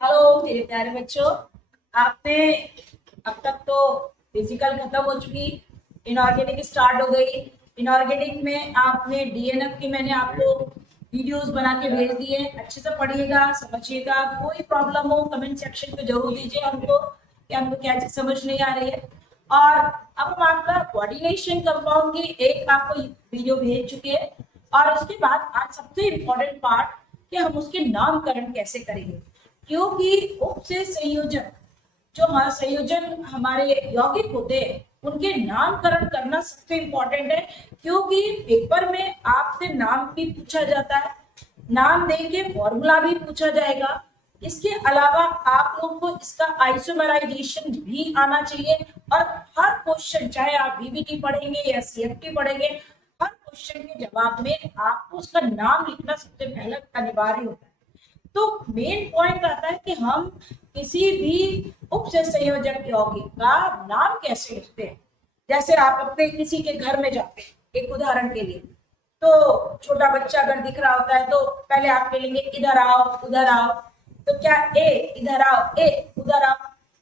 Hello मेरे प्यारे बच्चों। आपने अब तक तो फिजिकल खत्म हो चुकी, इनऑर्गेनिक स्टार्ट हो गई। इनऑर्गेनिक में आपने डीएनएफ की मैंने आपको वीडियोस बना के भेज दिए। अच्छे से पढ़िएगा, समझिएगा। कोई प्रॉब्लम हो कमेंट सेक्शन पे जरूर दीजिए हमको कि हमको क्या चीज समझ नहीं आ रही है। और अब हम आपका कोऑर्डिनेशन कंपाउंड की एक आपको वीडियो भेज चुके हैं। और उसके बाद आज सबसे इम्पोर्टेंट पार्ट कि हम उसके नामकरण कैसे करेंगे, क्योंकि उप से संयोजक जो हमारे संयोजन हमारे यौगिक होते हैं उनके नामकरण करना सबसे इम्पोर्टेंट है। क्योंकि पेपर में आपसे नाम भी पूछा जाता है, नाम देके फॉर्मूला भी पूछा जाएगा। इसके अलावा आप लोग को इसका आइसोमराइजेशन भी आना चाहिए। और हर क्वेश्चन, चाहे आप बीबीटी पढ़ेंगे या सीएफटी पढ़ेंगे, हर क्वेश्चन के जवाब में आपको उसका नाम लिखना सबसे पहले अनिवार्य होता है। तो मेन पॉइंट आता है कि हम किसी भी उप से संयोजक यौगिक का नाम कैसे लिखते हैं। जैसे आप अपने किसी के घर में जाते हैं, एक उदाहरण के लिए, तो छोटा बच्चा अगर दिख रहा होता है तो पहले आप कहेंगे इधर आओ उधर आओ। तो क्या ए इधर आओ, ए उधर आओ,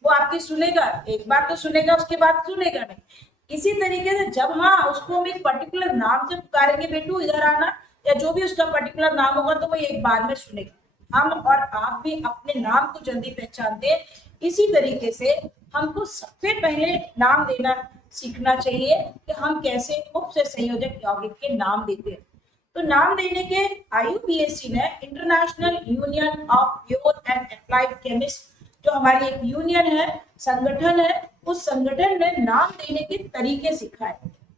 वो आपकी सुनेगा? एक बार तो सुनेगा, उसके बाद सुनेगा नहीं। इसी तरीके से जब हाँ उसको हम एक पर्टिकुलर नाम से पुकारेंगे, बेटू इधर आना, या जो भी उसका पर्टिकुलर नाम होगा, तो वो एक बार में सुनेगा। हम और आप भी अपने नाम को जल्दी पहचानते हैं। इसी तरीके से हमको सबसे पहले नाम देना सीखना चाहिए कि हम कैसे उप से संयोजक यौगिक के नाम देते हैं। तो नाम देने के आईयूपीएसी ने, international union of pure and applied chemist, जो हमारी एक यूनियन है, संगठन है, उस संगठन ने नाम देने के तरीके सिखाए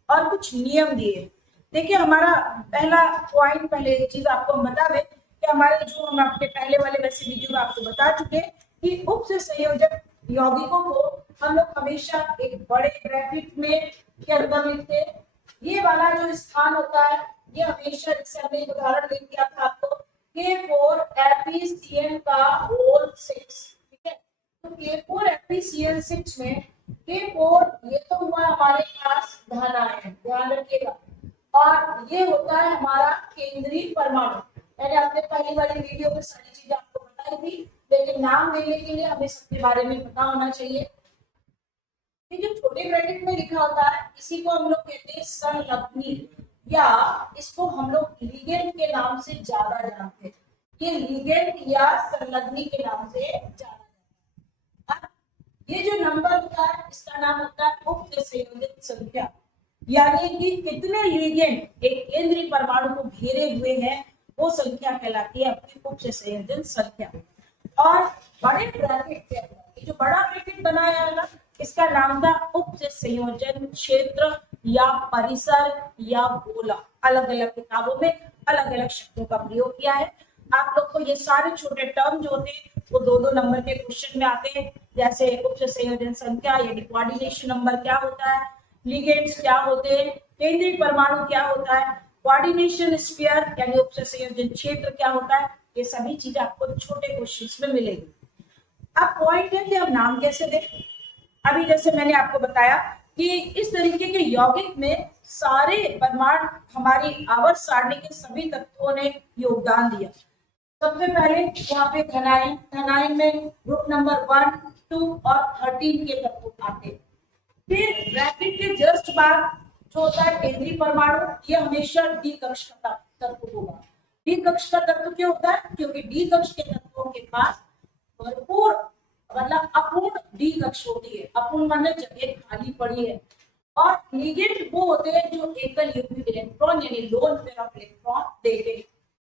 और कुछ नियम दिए। देखिए, हमारा पहला पॉइंट, पहले एक चीज आपको हम बता दें कि हमारे जो हम आपके पहले वाले वैसे वीडियो में आपको बता चुके कि उप से संयोजक यौगिकों को हम लोग हमेशा एक बड़े ब्रैकेट में के अंदर लिखते हैं। ये वाला जो स्थान होता है, ये हमेशा, जैसे हमने एक उदाहरण दे दिया था आपको, K4FeCl का होल 6, ठीक है। तो K4FeCl6 में K4 ये तो हुआ हमारे पास धन आयन, ध्यान रखिएगा। और ये होता है हमारा केंद्रीय परमाणु। मैंने अपने पहली वाली वीडियो में सारी चीजें आपको बताई थी, लेकिन नाम देने के लिए हमें सबके बारे में पता होना चाहिए। ये जो छोटे ब्रैकेट में लिखा होता है, इसी को हम लोग कहते हैं संलग्नी, या इसको हम लोग लिगेंड के नाम से ज्यादा जानते हैं। ये लिगेंड या संलग्नी के नाम से ज्यादा जानते हैं। अब ये जो नंबर होता है, इसका नाम होता है उप से संयोजित संख्या, यानी कि कितने लिगेंड एक केंद्रीय परमाणु को घेरे हुए हैं, वो संख्या कहलाती है अपनी उप से संयोजन संख्या। और बड़े ब्रैकेट के अंदर ये जो बड़ा ब्रैकेट बनाया है ना, इसका नाम था उप से संयोजन क्षेत्र या परिसर या गोला। अलग अलग किताबों में अलग अलग शब्दों का प्रयोग किया है। आप लोग को ये सारे छोटे टर्म जो होते हैं वो दो दो नंबर के क्वेश्चन में आते हैं। जैसे उप से संयोजन संख्या यानी कोऑर्डिनेशन नंबर क्या होता है, लिगेंड्स क्या होते हैं, केंद्रीय परमाणु क्या होता है, कोऑर्डिनेशन स्फीयर यानी उप से संयोजन क्षेत्र क्या होता है, ये सभी चीजें आपको छोटे क्वेश्चंस में मिलेगी। अब पॉइंट है कि हम नाम कैसे दें। अभी जैसे मैंने आपको बताया कि इस तरीके के यौगिक में सारे परमाणु हमारी आवर्त सारणी के सभी तत्वों ने योगदान दिया। सबसे पहले यहाँ पे धनायन, धनायन में ग्रुप नंबर 1, 2 और 13 के तत्व आते हैं। फिर ब्रैकेट के जस्ट बाद जो होता है केंद्रीय परमाणु, ये हमेशा डी कक्ष का तत्व होगा। डी कक्ष का तत्व क्यों होता है? क्योंकि डी कक्ष के तत्वों के पास भरपूर, मतलब अपूर्ण डी कक्ष होती है। अपूर्ण माने जगह खाली पड़ी है। और लिगेंड वो होते हैं जो एकल युग्मित इलेक्ट्रॉन यानी लोन पेयर ऑफ इलेक्ट्रॉन देते हैं।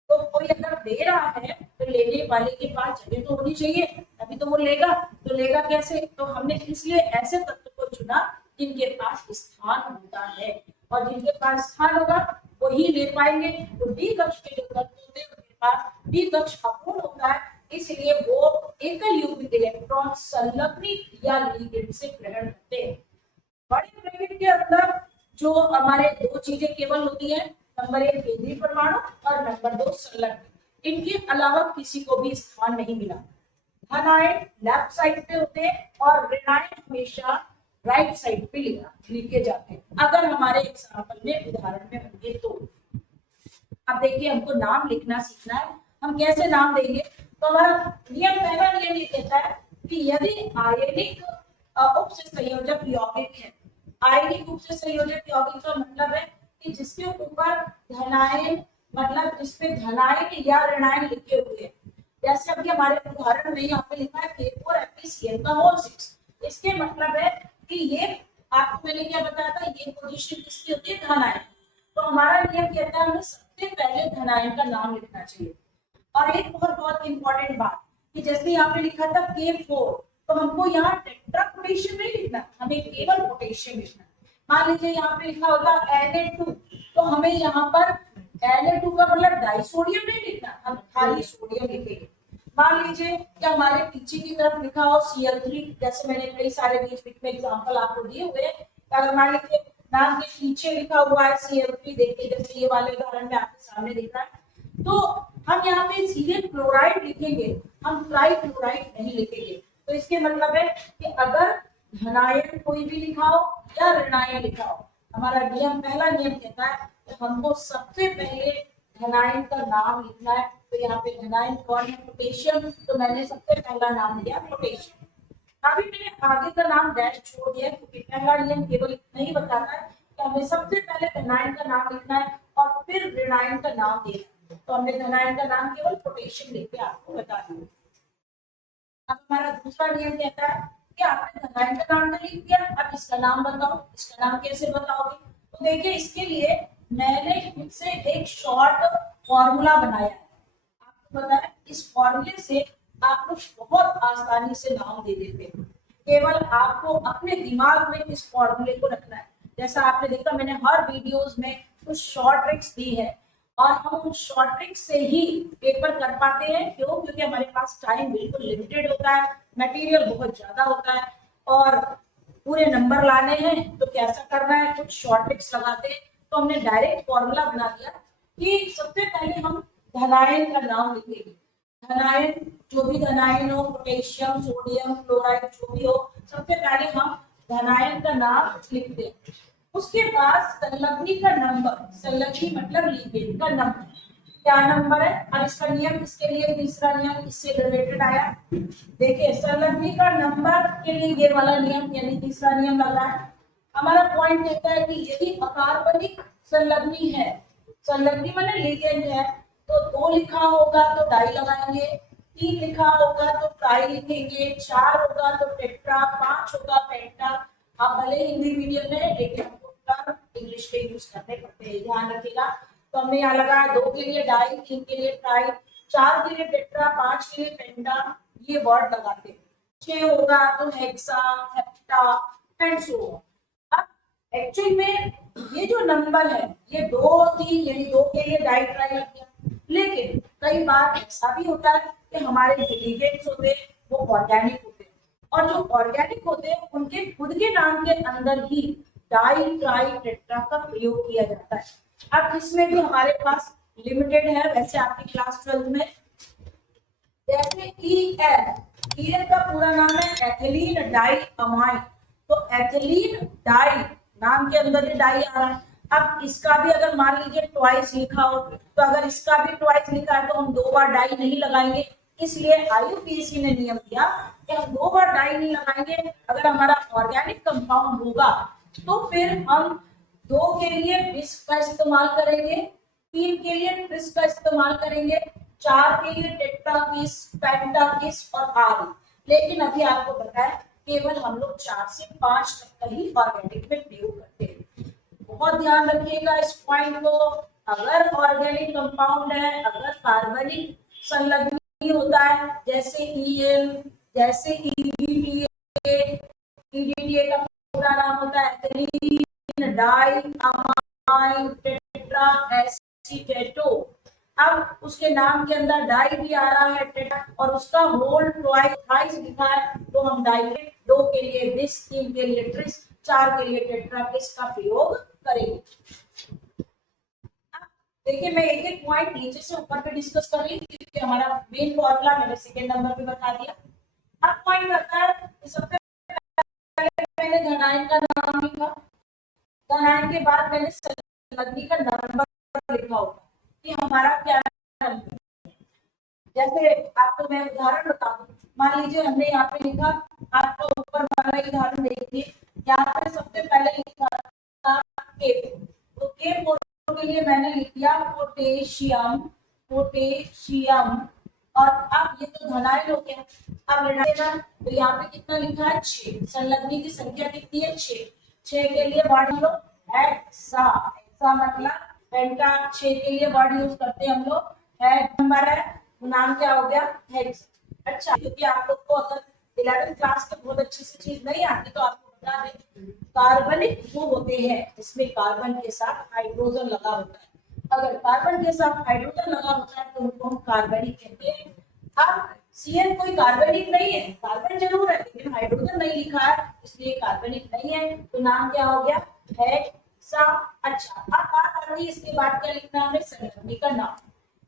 तो कोई अगर दे रहा है तो लेने वाले के पास जगह तो होनी चाहिए, तभी तो वो लेगा। तो लेगा कैसे? तो हमने इसलिए ऐसे तत्व को चुना जिनके पास स्थान होता है, और जिनके पास स्थान होगा वही ले पाएंगे। तो डी कक्ष के जो तत्व होते हैं उनके पास डी कक्ष अपूर्ण होता है, इसलिए वो एकल युग्मित इलेक्ट्रॉन संलग्नी या लिगेंड से ग्रहण करते हैं। बड़े ब्रैकेट के अंदर जो हमारे दो चीजें केवल होती है, नंबर 1 केंद्रीय परमाणु और नंबर 2 संलग्न। इनके अलावा किसी को भी स्थान नहीं मिला। धनायन लेफ्ट साइड पे होते हैं और ऋणायन हमेशा राइट साइड पे लिखे जाते हैं, अगर हमारे एग्जाम्पल में उदाहरण में होंगे तो। अब देखिए, हमको नाम लिखना सीखना है। हम कैसे नाम देंगे? तो हमारा नियम, पहला नियम ये कहता है कि यदि आयनिक उपसे संयोजक यौगिक है, आयनिक उपसे संयोजक यौगिक का मतलब है कि जिसके ऊपर धनायन, मतलब जिसपे धनायन या ऋणायन लिखे हुए हैं। जैसे अभी हमारे उदाहरण में यहाँ पे लिखा है K4FeCl का होल 6। इसके मतलब है कि ये, आपको मैंने क्या बताया था, ये पोजीशन किसकी होती है, धनायन। तो हमारा नियम कहता है हमें सबसे पहले धनायन का नाम लिखना चाहिए। और एक बहुत इंपॉर्टेंट बात कि जैसे यहाँ पे लिखा था K4, तो हमको यहाँ टेट्रा पोटेशियम नहीं लिखना, हमें केवल पोटेशियम लिखना। मान लीजिए यहाँ पे लिखा होता Na2, तो हमें यहाँ पर Na2 का मतलब डाइसोडियम नहीं लिखना, हम खाली सोडियम लिखेंगे। मान लीजिए कि हमारे पीछे की तरफ लिखा हो Cl3, जैसे मैंने कई सारे बीच बीच में एग्जांपल आपको दिए हुए हैं। अगर मान लीजिए नाम के पीछे लिखा हुआ है Cl3, देखिए जैसे ये वाले उदाहरण में आपके सामने दिख रहा है, तो हम यहाँ पे सीधे क्लोराइड लिखेंगे, हम ट्राई क्लोराइड नहीं लिखेंगे। तो इसके मतलब है कि अगर धनायन कोई भी लिखा हो या ऋणायन लिखा हो, हमारा नियम, पहला नियम कहता है कि हमको सबसे पहले धनायन का नाम लिखना है। तो यहाँ पे धनायन कौन है, पोटेशियम, तो मैंने सबसे पहला नाम दिया पोटेशियम। अभी मैंने आगे का नाम डैश छोड़ दिया क्योंकि पहला नियम केवल इतना ही बताता है कि हमें सबसे पहले धनायन का नाम लिखना है और फिर ऋणायन का नाम देना है। तो हमने धनायन का नाम केवल पोटेशियम लिख के आपको बता दिया। अब हमारा दूसरा नियम कहता है कि आपने धनायन का नाम तो लिख दिया, अब इसका नाम बताओ। इसका नाम कैसे बताओगे, तो देखिए इसके लिए मैंने खुद से एक शॉर्ट फॉर्मूला बनाया है। आपको पता है इस फॉर्मूले से आप लोग बहुत आसानी से नाम दे देते हैं, केवल आपको अपने दिमाग में इस फॉर्मूले को रखना है। जैसा आपने देखा मैंने हर वीडियोस में कुछ शॉर्ट ट्रिक्स दी है और हम उन शॉर्ट ट्रिक्स से ही पेपर कर पाते हैं। क्यों, क्योंकि हमारे पास टाइम बिल्कुल लिमिटेड होता है, मटेरियल बहुत ज्यादा होता है और पूरे नंबर लाने हैं तो कैसा करना है, कुछ शॉर्ट ट्रिक्स लगाते हैं। तो हमने डायरेक्ट फॉर्मूला बना दिया कि सबसे पहले हम धनायन का नाम लिखेंगे। धनायन, जो भी धनायन हो, पोटेशियम, सोडियम, क्लोराइड, जो भी हो, सबसे पहले हम धनायन का नाम लिख दें। उसके बाद संलग्नी का नंबर, संलग्नी मतलब लिगेंड का नंबर, क्या नंबर है। और इसका नियम इसके लिए, तीसरा नियम इससे रिलेटेड आया। देखिए संलग्नी का नंबर के लिए ये वाला नियम यानी तीसरा नियम लग रहा है। हमारा पॉइंट कहता है कि यदि अकार्बनिक संलग्नी है, संलग्नी माने लिगेंड है, तो 2 लिखा होगा तो डाई लगाएंगे, 3 लिखा होगा तो ट्राई लिखेंगे, 4 होगा तो टेट्रा, 5 होगा पेंटा। आप भले हिंदी मीडियम में, लेकिन हमको टर्म इंग्लिश के यूज करने पड़ते हैं, ध्यान रखिएगा। तो हमने यहाँ लगाया 2 के लिए डाई, 3 के लिए ट्राई, 4 के लिए टेट्रा, 5 के लिए पेंटा, ये वर्ड लगाते हैं। 6 होगा तो hexa, hepta and so on. अब एक्चुअल में ये जो नंबर है ये 2, 3 यानी 2 के लिए डाई ट्राई लग गया। लेकिन कई बार ऐसा भी होता है कि हमारे जो लिगेंड्स होते हैं वो ऑर्गेनिक होते हैं, और जो ऑर्गेनिक होते हैं उनके खुद के नाम के अंदर ही डाई ट्राई टेट्रा का प्रयोग किया जाता है। अब इसमें भी हमारे पास लिमिटेड है, वैसे आपकी क्लास 12 में जैसे EN का पूरा नाम है एथिलीन डाई अमाइन, तो एथिलीन डाई नाम के अंदर ही डाई आ रहा है। अब इसका भी अगर मान लीजिए ट्वाइस लिखा हो, तो अगर इसका भी ट्वाइस लिखा है तो हम 2 बार डाई नहीं लगाएंगे। इसलिए IUPAC ने नियम दिया कि हम 2 बार डाई नहीं लगाएंगे। अगर हमारा ऑर्गेनिक कंपाउंड होगा तो फिर हम 2 के लिए बिस का इस्तेमाल करेंगे, 3 के लिए ट्रिस का इस्तेमाल करेंगे, 4 के लिए टेट्राकिस, पेंटाकिस और आदि। लेकिन अभी आपको पता है केवल हम लोग 4 से 5 तक का ही ऑर्गेनिक में प्रयोग करते हैं। बहुत ध्यान रखिएगा इस पॉइंट को। अगर ऑर्गेनिक कंपाउंड है, अगर कार्बनिक संलग्नी होता है जैसे EN, जैसे EDTA, EDTA का पूरा नाम होता है एथिलीन डाई अमाइन टेट्रा एसीटेटो। अब उसके नाम के अंदर डाई भी आ रहा है टेट्रा और उसका होल ट्वाइस लिखा है, तो हम डाइलेट 2 के लिए बिस, 3 के लिए ट्रिस, 4 के लिए टेट्राकिस का प्रयोग करेंगे। देखिए मैं एक एक पॉइंट नीचे से ऊपर पे डिस्कस कर रही हूँ क्योंकि हमारा मेन फॉर्मूला मैंने सेकंड नंबर पे बता दिया। अब पॉइंट करता है कि सबसे पहले मैंने धनायन का नाम लिखा, धनायन के बाद मैंने संलग्नी का नंबर लिखा होगा कि हमारा क्या नंबर। जैसे आपको मैं उदाहरण बता दूं, मान लीजिए हमने यहाँ पे लिखा, आपको ऊपर वाला उदाहरण देखिए, यहाँ पे सबसे पहले लिखा था के, तो के के लिए मैंने लिख दिया पोटेशियम, पोटेशियम, और अब ये तो धनायन हो गया। अब ऋणायन, तो यहाँ पे कितना लिखा है 6, संलग्नी की संख्या कितनी है 6, 6 के लिए वर्ड लो हेक्सा, हेक्सा मतलब पेंटा, 6 के लिए वर्ड यूज करते हैं हम लोग, हेक्स नंबर है, नाम क्या हो गया हेक्स। अच्छा, क्योंकि आप लोग को अगर 11th क्लास के बहुत अच्छी सी चीज नहीं आती तो आपको बता दें, कार्बनिक वो होते हैं जिसमें कार्बन के साथ हाइड्रोजन लगा होता है, अगर कार्बन के साथ हाइड्रोजन लगा होता है तो उनको हम कार्बनिक कहते हैं। अब सीएन कोई कार्बनिक नहीं है, कार्बन जरूर है लेकिन हाइड्रोजन नहीं लिखा है इसलिए कार्बनिक नहीं है, तो नाम क्या हो गया हेक्सा। अच्छा, अब बात आती है इसके बाद क्या लिखना है हमें, संलग्नी का नाम।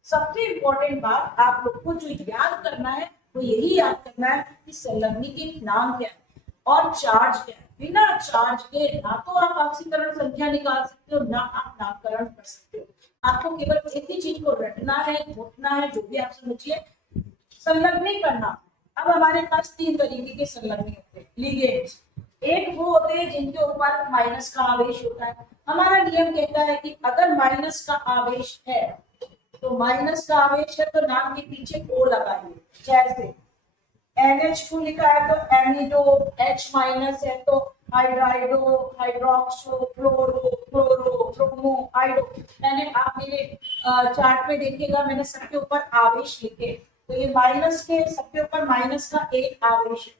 सबसे इंपॉर्टेंट बात आप लोग को जो याद करना है वो यही याद करना है कि संलग्नी के नाम क्या है और चार्ज क्या है। बिना चार्ज के ना तो आप ऑक्सीकरण संख्या निकाल सकते हो ना आप नामकरण कर सकते हो, आपको केवल एक ही चीज को रटना है, घोटना है, जो भी आप समझिए, संलग्नी करना। अब हमारे पास 3 तरीके के संलग्नी होते हैं लिगेंड्स। एक वो होते हैं जिनके ऊपर माइनस का आवेश होता है, हमारा नियम कहता है कि अगर माइनस का आवेश है तो माइनस का आवेश है तो नाम के पीछे ओ लगाइए, जैसे NH2 लिखा है तो एनिडो, H माइनस है तो हाइड्राइडो, हाइड्रोक्सो, फ्लोरो, क्लोरो, ब्रोमो, आइडो। मैंने आप मेरे चार्ट में देखिएगा मैंने सबके ऊपर आवेश लिखे, तो ये माइनस के सबके ऊपर माइनस का एक आवेश है,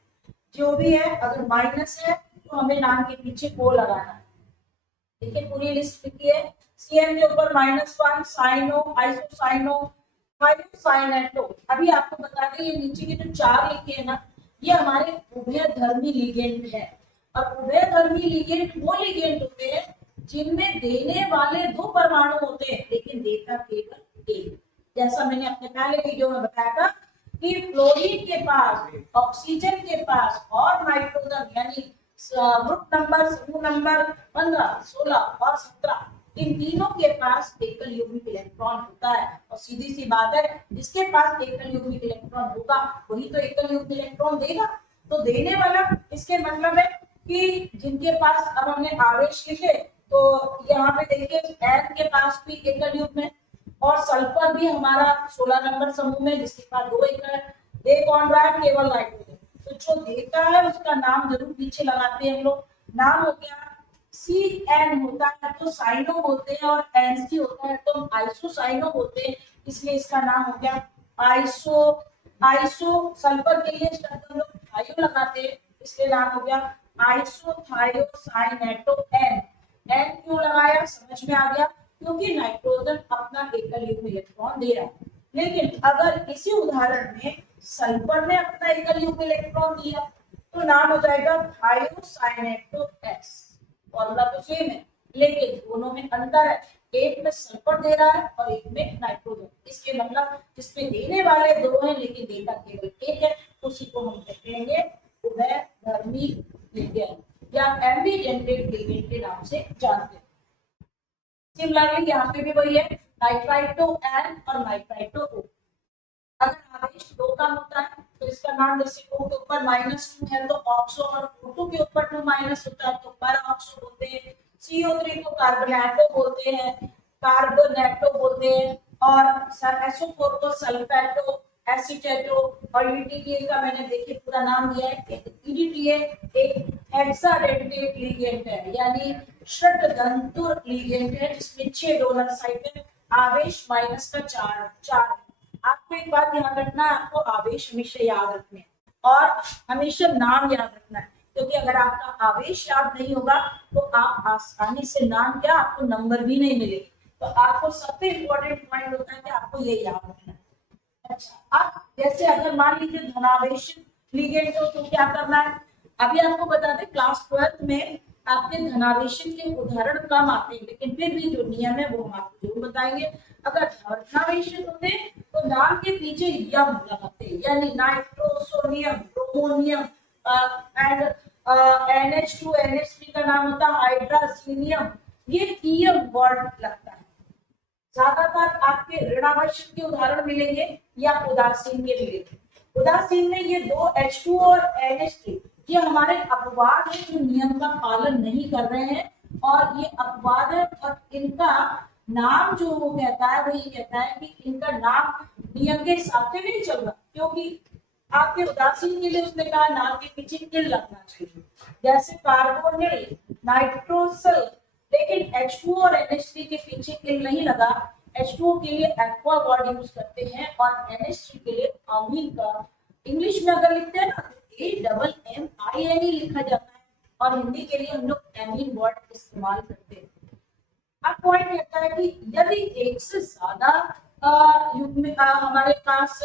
जो भी है अगर माइनस है तो हमें नाम के पीछे ओ लगाना है। देखिए पूरी लिस्ट लिखी है, सीएन के ऊपर -1 साइनो, आइसोसाइनो, साइनेटो। अभी आपको बता दें ये नीचे के जो 4 लिखे हैं ना, ये हमारे उभयधर्मी लिगेंड है, और उभयधर्मी लिगेंड वो लिगेंड होते हैं जिनमें देने वाले 2 परमाणु होते हैं लेकिन देता केवल एक। जैसा मैंने अपने पहले वीडियो में बताया था कि फ्लोरीन के पास, ऑक्सीजन के पास और नाइट्रोजन यानी ग्रुप नंबर, समूह नंबर 15, 16 और 17, इन तीनों के पास एकल यौगिक इलेक्ट्रॉन होता है, और सीधी सी बात है जिसके पास एकल यौगिक इलेक्ट्रॉन होगा वही तो एकल यौगिक इलेक्ट्रॉन देगा। तो देने वाला इसके मतलब है कि जिनके पास, अब हमने आवेश लिखे तो यहाँ पे देखिए एन के पास भी एकल युग्म है, और सल्फर भी हमारा 16 नंबर समूह में जिसके पास 2 एकल दे कौन रहा है, केवल नाइट्रोजन। तो जो देता है उसका नाम जरूर पीछे लगाते हैं हम लोग, नाम हो गया CN होता है तो साइनो होते हैं, और NC होता है तो आइसोसाइनो होते हैं, इसलिए इसका नाम हो गया आइसो। आइसो सल्फर के लिए शब्द हम लोग थायो लगाते हैं, इसलिए नाम हो गया आइसोथायोसाइनेटो N। N क्यों लगाया समझ में आ गया, क्योंकि नाइट्रोजन अपना एकल युग्म इलेक्ट्रॉन दे रहा है, लेकिन अगर इसी उदाहरण में सल्फर ने अपना एकल युग्म इलेक्ट्रॉन दिया तो नाम हो जाएगा थायोसाइनेटो S। फॉर्मूला तो सेम है लेकिन दोनों में अंतर है, एक में सल्फर दे रहा है और एक में नाइट्रोजन, इसके मतलब जिसमें देने वाले 2 हैं लेकिन देता केवल एक है, उसी को हम कहते हैं उभयधर्मी लिगेंड या एम्बिडेंटेड लिगेंड के नाम से जानते हैं। सिमिलरली यहाँ पे भी वही है, नाइट्राइटो N और नाइट्राइटो O। अगर आवेश 2 का होता है तो इसका नाम, जैसे O के ऊपर -2 है तो ऑक्सो, और O2 के ऊपर 2 माइनस होता है तो पर ऑक्सो बोलते हैं। CO3 को कार्बोनेटो बोलते हैं, कार्बोनेटो बोलते हैं, और SO4 को सल्फेटो, एसीटेटो, और EDTA का मैंने देखिए पूरा नाम दिया है, EDTA एक हेक्साडेंटेट लिगेंड है यानी षड्धंतुर लिगेंड है जिसमें 6 डोनर साइट है, आवेश माइनस का 4 है। आपको एक बात ध्यान रखना है, आपको आवेश हमेशा याद रखने और हमेशा नाम याद रखना है, क्योंकि अगर आपका आवेश याद नहीं होगा तो आप आसानी से नाम क्या, आपको नंबर भी नहीं मिलेगी। तो आपको सबसे इंपॉर्टेंट पॉइंट होता है कि आपको ये याद रखना है। अच्छा, अब जैसे अगर मान लीजिए धनावेश लिगेंड हो तो क्या करना है, अभी आपको बता दें क्लास 12th में आपके धनावेशन के उदाहरण कम आते हैं, लेकिन फिर भी जो नियम है वो हम आपको जरूर बताएंगे। अगर धनावेशन होते तो नाम के पीछे यम लगाते हैं, यानी nitrosonium, bromonium and NH2 NH3 का नाम होता है हाइड्रासीनियम, ये ईयम वर्ड लगता है। ज्यादातर आपके ऋणावेशन के उदाहरण मिलेंगे या उदासीन के लिए। उदासीन में ये दो H2 और NH3 ये हमारे अपवाद है जो नियम का पालन नहीं कर रहे हैं, और ये अपवाद है और इनका नाम जो वो कहता है वो ये कहता है कि इनका नाम नियम के हिसाब से नहीं चल रहा, क्योंकि आपके उदासीन के लिए उसने कहा नाम के पीछे किल लगना चाहिए, जैसे कार्बोनिल, नाइट्रोसल, लेकिन H2 और NH3 के पीछे किल नहीं लगा। H2O के लिए एक्वा वर्ड यूज करते हैं और NH3 के लिए अमीन का, इंग्लिश में अगर लिखते हैं ना AMMINE लिखा जाता है, और हिंदी के लिए हम लोग एमीन वर्ड इस्तेमाल करते हैं। अब पॉइंट कहता है कि यदि एक से ज्यादा युग्म हमारे पास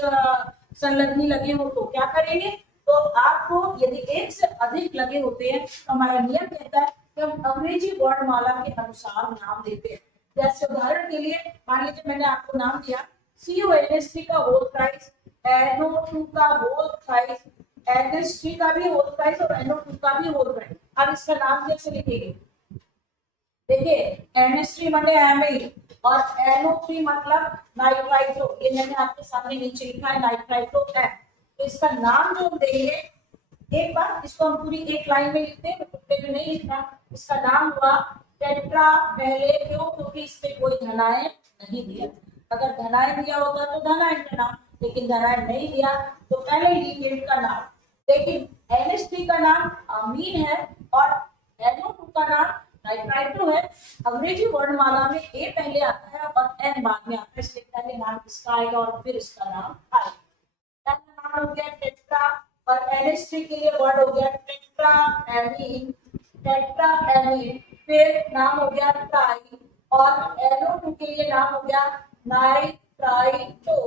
संलग्नी लगे हो तो क्या करेंगे, तो आपको यदि एक से अधिक लगे होते हैं तो हमारा नियम कहता है कि हम अंग्रेजी वर्णमाला के अनुसार नाम देते हैं। जैसे उदाहरण के लिए मान लीजिए मैंने आपको नाम दिया CONH3 का होल थ्राइस, NO2 का होल थ्राइस, NH3 का भी होल थ्राइस और NO2 का भी होल थ्राइस। अब इसका नाम कैसे लिखेंगे, देखिए NH3 मतलब एमाइन और NO3 मतलब नाइट्राइटो, ये मैंने आपके सामने नीचे लिखा है नाइट्राइटो है। तो इसका नाम जो हम देंगे, एक बार इसको हम पूरी एक लाइन में लिखते हैं, टुकड़े में नहीं लिखना। इसका नाम हुआ टेट्रा, पहले क्यों, क्योंकि इसमें कोई धनायन नहीं दिया। अगर धनायन दिया होता तो धनायन का नाम, लेकिन धनायन नहीं दिया तो पहले लिगेंड का नाम। लेकिन NH3 का नाम अमीन है और NO2 का नाम नाइट्राइटो है। अंग्रेजी वर्णमाला में ए पहले आता है और एन बाद में आता है, इसलिए पहले नाम इसका आएगा और फिर इसका नाम आएगा। पहला नाम हो गया टेट्रा और NH3 के लिए वर्ड हो गया टेट्रा एमीन, टेट्रा एमीन। फिर नाम हो गया ट्राई और NO2 के लिए नाम हो गया नाइट्राइटो,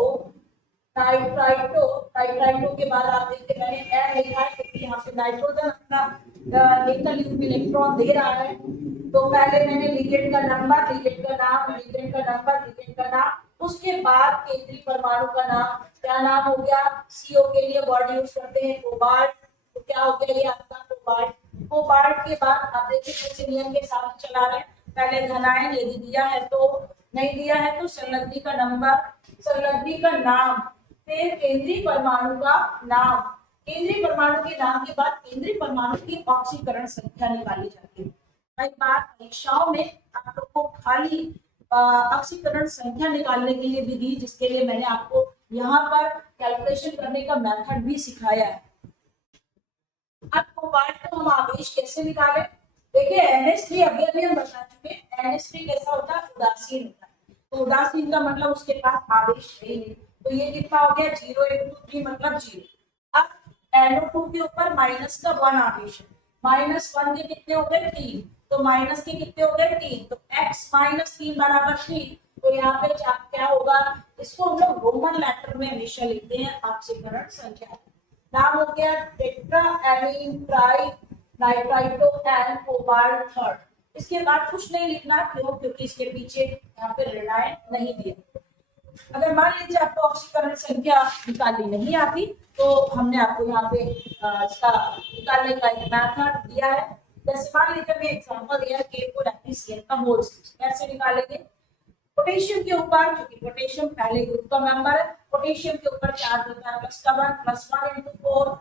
नाइट्राइटो। नाइट्राइटो के बाद आप देखते मैंने एन लिखा है क्योंकि यहाँ पे नाइट्रोजन अपना एकल युग्म इलेक्ट्रॉन दे रहा है। तो पहले मैंने लिगेंड का नंबर, लिगेंड का नाम, लिगेंड का नंबर, लिगेंड का नाम, उसके बाद केंद्रीय परमाणु का नाम। क्या नाम हो गया, CO के लिए वर्ड यूज करते हैं कोबाल्ट, तो क्या हो गया ये आपका कोबाल्ट। कोबाल्ट के बाद आप देखिए जैसे नियम के साथ चला रहे हैं, पहले धनायन यदि दिया है तो, नहीं दिया है तो संलग्नी का नंबर, संलग्नी का नाम, फिर केंद्रीय परमाणु का नाम। केंद्रीय परमाणु के नाम के बाद केंद्रीय परमाणु की ऑक्सीकरण संख्या निकाली जाती है। कई बार परीक्षाओं में आप लोग को खाली ऑक्सीकरण संख्या निकालने के लिए भी दी, जिसके लिए मैंने आपको यहाँ पर कैलकुलेशन करने का मेथड भी सिखाया है। अब कोबाल्ट को हम आवेश कैसे निकाले, देखिए NH3 अभी हम बता चुके, NH3 कैसा होता है, उदासीन होता है। तो उदासीन का मतलब उसके पास आवेश है नहीं, तो ये कितना हो गया 0 × 3 मतलब 0। अब NO2 के ऊपर माइनस का 1 आवेश है, -1 के कितने हो गए 3, तो माइनस के कितने हो गए 3, तो x - 3 बराबर 3। तो यहाँ पे क्या होगा, इसको हम लोग रोमन लेटर में हमेशा लिखते हैं ऑक्सीकरण संख्या। नाम हो गया tetra amine try nitrito and cobalt third. इसके बाद कुछ नहीं लिखना, क्यों, क्योंकि इसके पीछे यहाँ पे ऋणायन नहीं दिया। अगर मान लीजिए आपको ऑक्सीकरण संख्या निकालनी नहीं आती तो हमने आपको यहाँ पे इसका निकालने का एक मेथड दिया है। जैसे मान लीजिए मैं एग्जांपल दिया K4 FeCl का मोल, कैसे निकालेंगे, पोटेशियम के ऊपर, क्योंकि पोटेशियम पहले ग्रुप का मेंबर है, पोटेशियम के ऊपर चार्ज होता है +1 +1 × 4।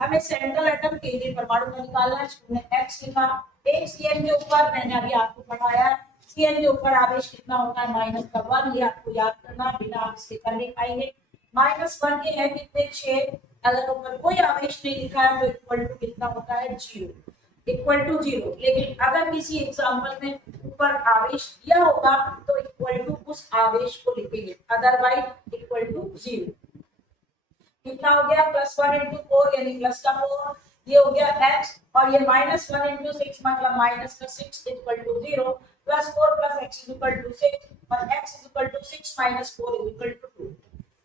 हमें सेंट्रल एटम केंद्रीय परमाणु का निकालना है, हमने x लिखा। एक Cl के ऊपर मैंने अभी आपको पढ़ाया है, Cl के ऊपर आवेश कितना होता है -1, ये आपको याद करना, बिना आप इसके कर नहीं पाएंगे। -1 के है कितने 6, अगर ऊपर कोई आवेश नहीं लिखा है तो इक्वल टू कितना होता है 0, इक्वल टू 0। लेकिन अगर किसी एग्जाम्पल में ऊपर आवेश दिया होगा तो इक्वल टू उस आवेश को लिखेंगे, अदरवाइज इक्वल टू 0। कितना हो गया +1 × 4 यानी प्लस का 4, ये हो गया x, और ये -1 × 6 मतलब माइनस का 6 equal to 0, +4 + x equal to 6 और x equal to 6 - 4 equal to 2।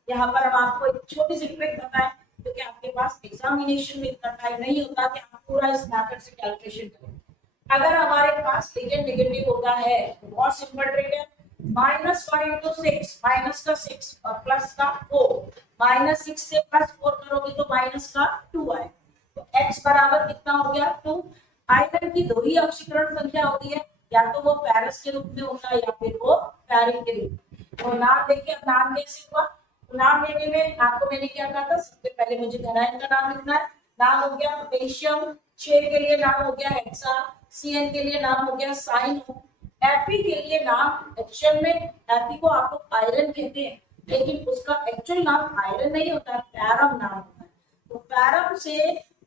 यहाँ पर हम आपको एक छोटी सी ट्रिक बताएं, क्योंकि आपके पास एग्जामिनेशन में इतना टाइम नहीं होता कि आप पूरा इस मेथड से कैलकुलेशन करें। अगर हमारे पास लिगेंड नेगेटिव होता है तो बहुत सिंपल ट्रिक है, -1 × 6 माइनस का 6 और प्लस का 4, -6 से +4 करोगे तो माइनस का 2 आए, तो x बराबर कितना हो गया 2। आयतन की दो ही ऑक्सीकरण संख्या होती है, या तो वो पैरस के रूप में होता है या फिर वो पैरिक के रूप में। तो नाम देखिए, नाम कैसे हुआ, तो नाम लेने में आपको मैंने क्या कहा था, सबसे पहले मुझे धनायन का नाम लिखना है। नाम हो गया पोटेशियम, चेन के लिए नाम हो गया हेक्सा, सीएन के लिए नाम हो गया साइनो, एफी के लिए नाम एक्चुअल में एफी को आप लोग आयरन कहते हैं, लेकिन उसका एक्चुअल नाम आयरन नहीं होता, पैरम नाम होता है। तो पैरम से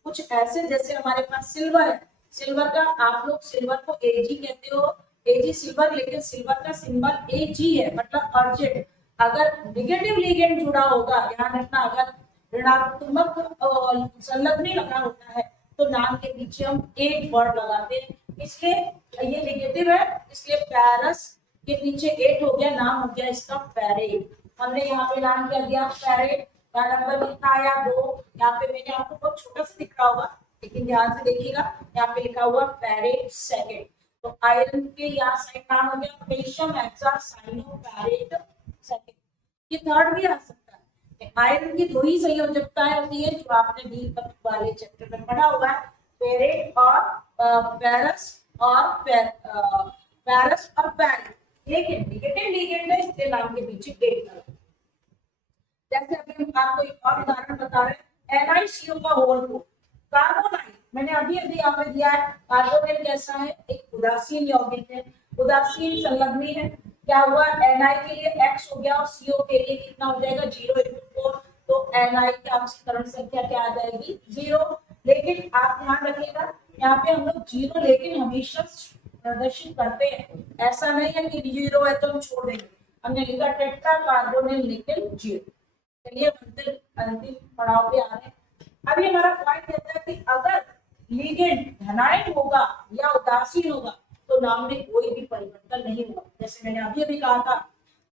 कुछ ऐसे, जैसे हमारे पास सिल्वर है, सिल्वर का आप लोग सिल्वर को एजी कहते हो, एजी सिल्वर, लेकिन सिल्वर का सिंबल एजी है, मतलब अर्जेंट। अगर निगेटिव लिगेंड जुड़ा होगा, ध्यान रखना, अगर ऋणात्मक संलग्न लगा होता है तो नाम के पीछे हम एक वर्ड लगाते हैं, इसलिए ये नेगेटिव है, इसलिए पैरस के पीछे एट हो गया, नाम हो गया इसका पैरेट। हमने यहाँ पे नाम क्या दिया, पैरेट। या नंबर कितना आया, 2। यहाँ पे मैंने आपको बहुत छोटा सा दिख रहा होगा, लेकिन ध्यान से देखिएगा, यहाँ पे लिखा हुआ पैरेट सेकेंड। तो आयरन के यहाँ साइड नाम हो गया potassium hexacyanoferrate second. ये थर्ड भी आ सकता है। आयरन की 2 ही संयोजकताएं होती है जो आपने बी तत्व वाले चैप्टर में पढ़ा हुआ है, पेरेट और पैरस और पैरस और पैरेट, लेकिन निगेटिव लिगेंड है, इसके नाम के पीछे डेट लगा। जैसे अभी हम आपको एक और उदाहरण बता रहे हैं, NiCO का होल ग्रुप कार्बोनाइल, मैंने अभी अभी यहाँ पे दिया है। कार्बोनाइल कैसा है, एक उदासीन यौगिक है, उदासीन संलग्नी है। क्या हुआ, Na के लिए X हो गया और CO के लिए कितना हो जाएगा, 0 × 4, तो Na की ऑक्सीकरण संख्या क्या आ जाएगी, 0। लेकिन आप ध्यान रखिएगा, यहाँ पे हम लोग 0 लेकिन हमेशा प्रदर्शित करते हैं, ऐसा नहीं है कि 0 है तो हम छोड़ देंगे। हमने लिखा टेट्रा कार्बोनिल निकल 0। चलिए अंतिम पड़ाव पे आ रहे हैं। अभी हमारा पॉइंट कहता है कि अगर लिगेंड धनायन होगा या उदासीन होगा तो नाम में कोई भी परिवर्तन नहीं होगा। जैसे मैंने अभी अभी कहा था,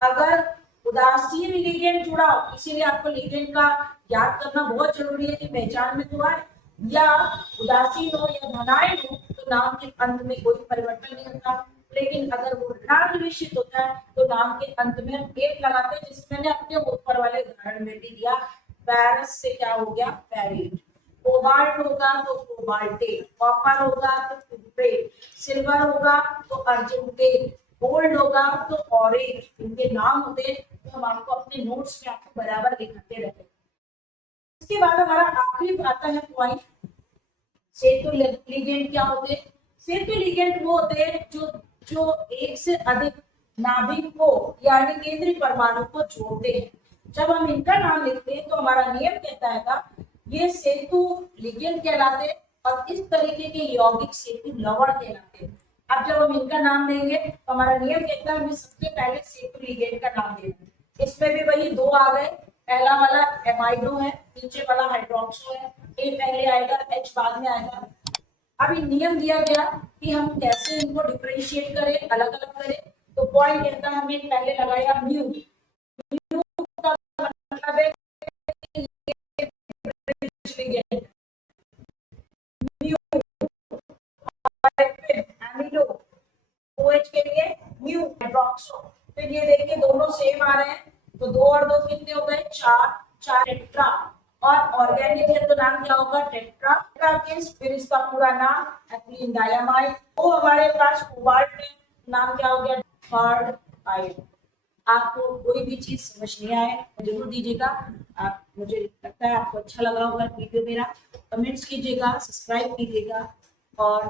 अगर उदासीन लिगेंड जुड़ा हो, इसीलिए आपको लिगेंड का याद करना बहुत जरूरी है कि पहचान में तो आए, या उदासीन हो या धनायन हो तो नाम के अंत में कोई परिवर्तन नहीं होता। लेकिन अगर वो ऋणात्मक निश्चित होता है तो नाम के अंत में हम एक लगाते हैं, जिसमें मैंने अपने ऊपर वाले उदाहरण में भी दिया। पैरस से क्या हो गया, पैरेट। कोबाल्ट होगा तो कोबाल्टेट, कॉपर होगा तो कुप्रेट, सिल्वर होगा तो अर्जेंटेट, गोल्ड होगा तो ऑरेंज। इनके नाम होते हैं तो हम आपको अपने नोट्स में आपको बराबर दिखाते रहते हैं। इसके बाद हमारा आखिरी आता है पॉइंट, सेतु लिगेंड क्या होते हैं। सेतु लिगेंड वो होते हैं जो एक से अधिक नाभिक को यानी केंद्रीय परमाणु को जोड़ते हैं। जब हम इनका नाम लिखते हैं तो हमारा नियम कहता है ये सेतु लिगेंड कहलाते हैं और इस तरीके के यौगिक सेतु लवण कहलाते हैं। अब जब हम इनका नाम देंगे तो हमारा नियम कहता है हमें सबसे पहले सेतु लिगेंड का नाम देना। इसमें भी वही 2 आ गए, पहला वाला एमाइडो है, नीचे वाला हाइड्रोक्सो है, ए पहले आएगा, H बाद में आएगा। अभी नियम दिया गया कि हम कैसे इनको डिफरेंशिएट करें, अलग अलग करें। तो पॉइंट कहता है हमने पहले लगाया म्यू, म्यू का मतलब है म्यू, एमिडो, OH के लिए म्यू हाइड्रोक्सो। फिर ये देखिए दोनों सेम आ रहे हैं, तो 2 और 2 कितने हो गए, 4 टेट्रा, और ऑर्गेनिक है तो नाम क्या होगा, टेट्रा केस। फिर इसका पूरा नाम एथिलीन डायमाइड। वो हमारे पास कोबाल्ट में नाम क्या हो गया, थर्ड आयन। आपको कोई भी चीज समझ नहीं आए जरूर दीजिएगा। आप, मुझे लगता है आपको अच्छा लगा होगा वीडियो मेरा। कमेंट्स कीजिएगा, सब्सक्राइब कीजिएगा और